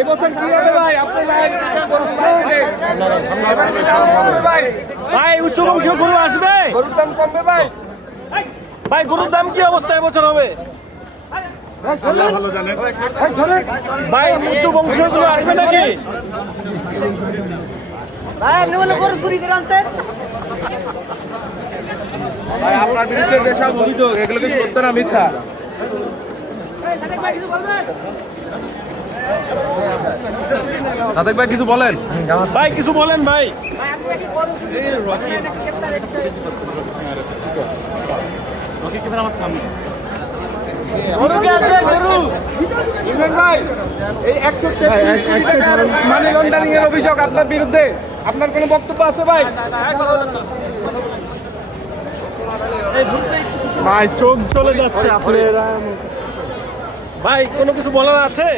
এবছর কি হবে ভাই? আপনি ভাই ভাই উচ্চ বংশীয় গরু আসবে? গরুর দাম কমবে ভাই? ভাই গরুর দাম কি অবস্থা এবছর হবে? ভাই উচ্চ বংশীয় গুলো আসবে নাকি? ভাই আপনি মনে গরু চুরি করে আনতে? ভাই আপনার বিরুদ্ধে যেসব অভিযোগ এগুলো কি সত্য না মিথ্যা? সাদেক ভাই কিছু বলেন। ভাই কিছু বলেন ভাই। ইমরান ভাই এই 133 কোটি টাকার মানি লন্ডারিং এর অভিযোগ আপনার বিরুদ্ধে, আপনার কোনো বক্তব্য আছে ভাই? ভাই চোখ চলে যাচ্ছে আপনার। ভাই কোনো কিছু বলার আছে?